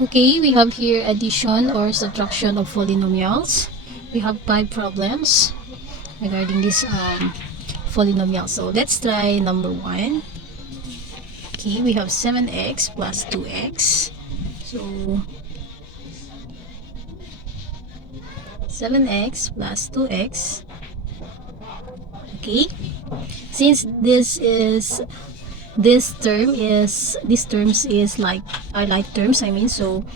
Okay, we have here addition or subtraction of polynomials. We have 5 problems regarding this polynomial. So let's try number 1. Okay, we have 7x plus 2x. So 7x plus 2x. Okay, since this terms is like are like terms, so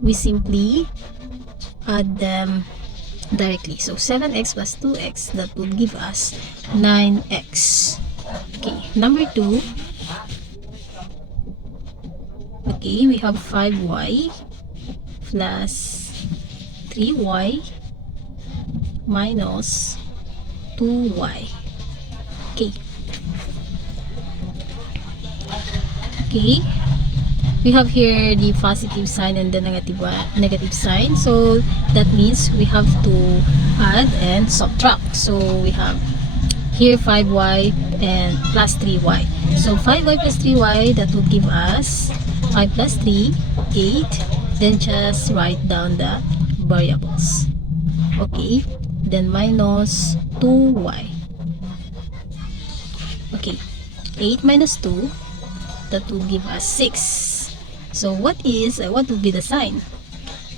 we simply add them directly. So 7x plus 2x, that would give us 9x. Okay, number 2. Okay, we have 5y plus 3y minus 2y. Okay, we have here the positive sign and the negative sign, so that means we have to add and subtract. So we have here 5y and plus 3y. So 5y plus 3y, that would give us 5 plus 3, 8. Then just write down the variables. Okay, then minus 2y. Okay, 8 minus 2, that would give us 6. So what would be the sign?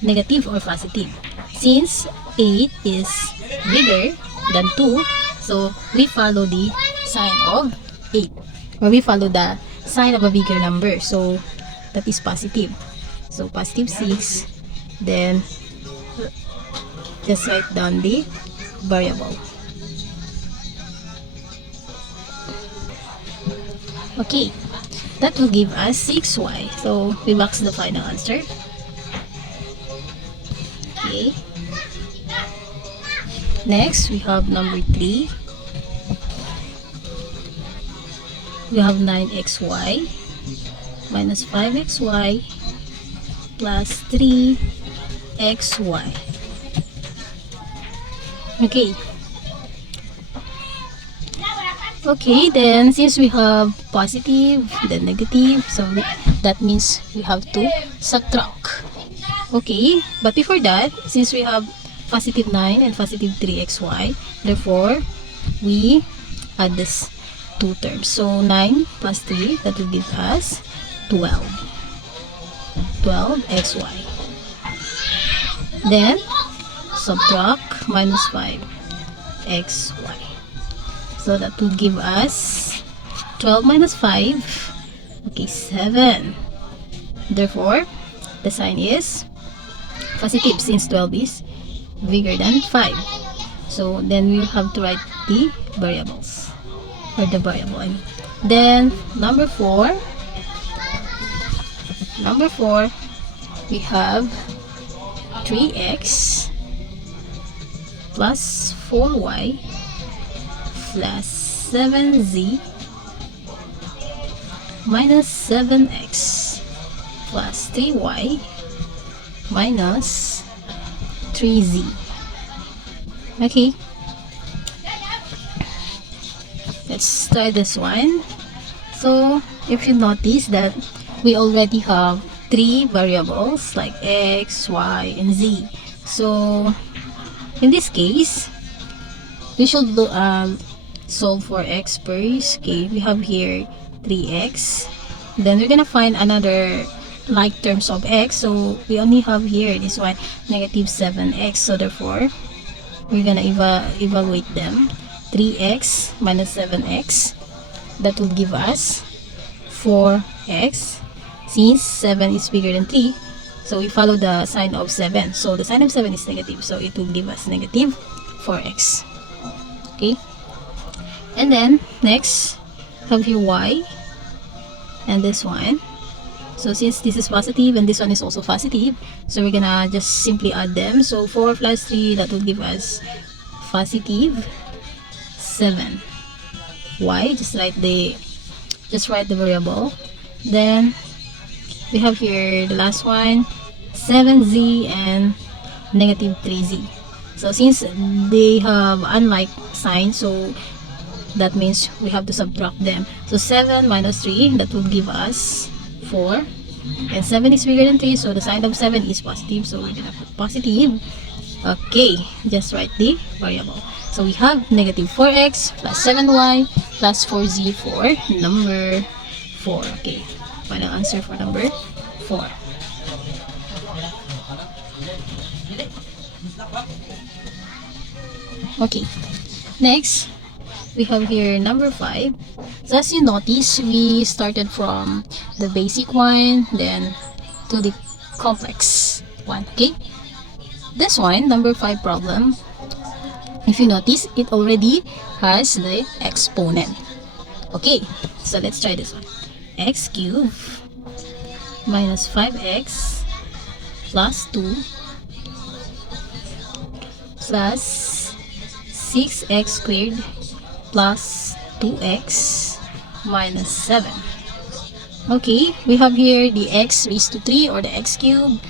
Negative or positive? Since 8 is bigger than 2, so we follow the sign of 8, or we follow the sign of a bigger number, so that is positive. So positive 6, then just write down the variable. Okay, that will give us 6y. So we box the final answer. Okay, next we have number 3. We have 9xy minus 5xy plus 3xy. Okay, then since we have positive, then negative, so that means we have to subtract. Okay, but before that, since we have positive 9 and positive 3xy, therefore we add this two terms. So 9 plus 3, that will give us 12xy. Then subtract minus 5xy. So that will give us 12 minus 5, okay, 7. Therefore, the sign is positive since 12 is bigger than 5. So then we have to write the variables, or the variable. Then number 4, we have 3x plus 4y plus 7z minus 7x plus 3y minus 3z. Okay, let's try this one. So if you notice that we already have 3 variables like x, y, and z. So in this case, we should solve for x first. Okay, we have here 3x. Then we're gonna find another like terms of x. So we only have here this one, negative 7x. So therefore, we're gonna evaluate them. 3x minus 7x, that will give us 4x. Since 7 is bigger than 3, so we follow the sign of 7. So the sign of 7 is negative, so it will give us negative 4x. Okay, and then next have here y and this one. So since this is positive and this one is also positive, so we're gonna just simply add them. So 4 plus 3, that will give us positive 7. Y, just write the variable. Then we have here the last one, 7z and negative 3z. So since they have unlike signs, so that means we have to subtract them. So 7 minus 3, that will give us 4. And 7 is bigger than 3, so the sign of 7 is positive. So we're gonna put positive. Okay, just write the variable. So we have negative 4x plus 7y plus 4z for number 4. Okay, final answer for number 4. Okay, next we have here number 5. So as you notice, we started from the basic one, then to the complex one. Okay, this one, number 5 problem, if you notice, it already has the exponent. Okay, so let's try this one. X cubed minus 5x plus 2 plus 6x squared plus 2x minus 7. Okay, we have here the x raised to 3 or the x cubed,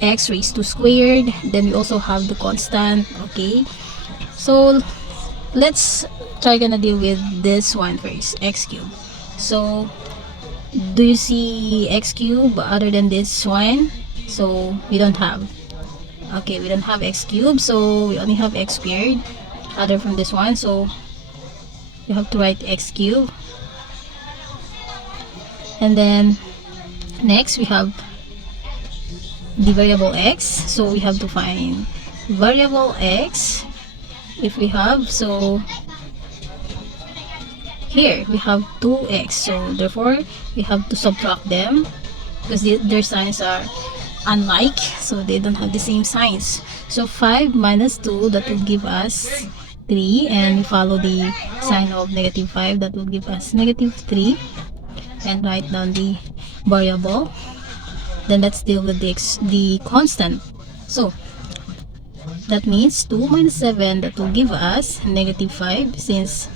x raised to squared, then we also have the constant. Okay, so let's try gonna deal with this one first, x cubed. So do you see x cubed other than this one? So we don't have. Okay, we don't have x cubed, so we only have x squared other from this one, so you have to write x cubed. And then next we have the variable x, so we have to find variable x. If we have, so here we have 2x, so therefore we have to subtract them because their signs are unlike, so they don't have the same signs. So 5 minus 2, that will give us 3, and we follow the sign of negative 5, that will give us negative 3, and write down the variable. Then let's deal with the constant. So that means 2 minus 7, that will give us negative 5, since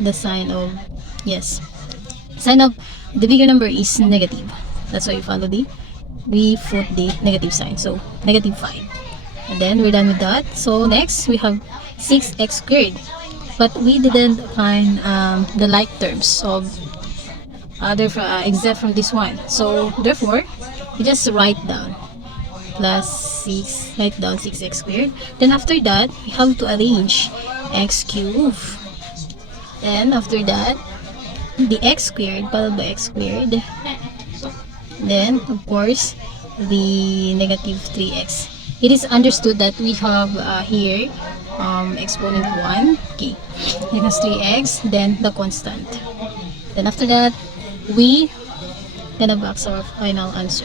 the sign of, yes, sign of the bigger number is negative. That's why we put the negative sign, so negative 5. And then we're done with that. So next we have 6x squared, but we didn't find the like terms of other except from this one, so therefore we just write down plus 6, write down 6x squared. Then after that we have to arrange x cubed, then after that the x squared followed by x squared, then of course the negative 3x. It is understood that we have here exponent 1, okay, minus 3x, then the constant. Then after that we gonna box our final answer.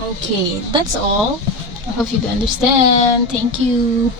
Okay, that's all. I hope you understand. Thank you.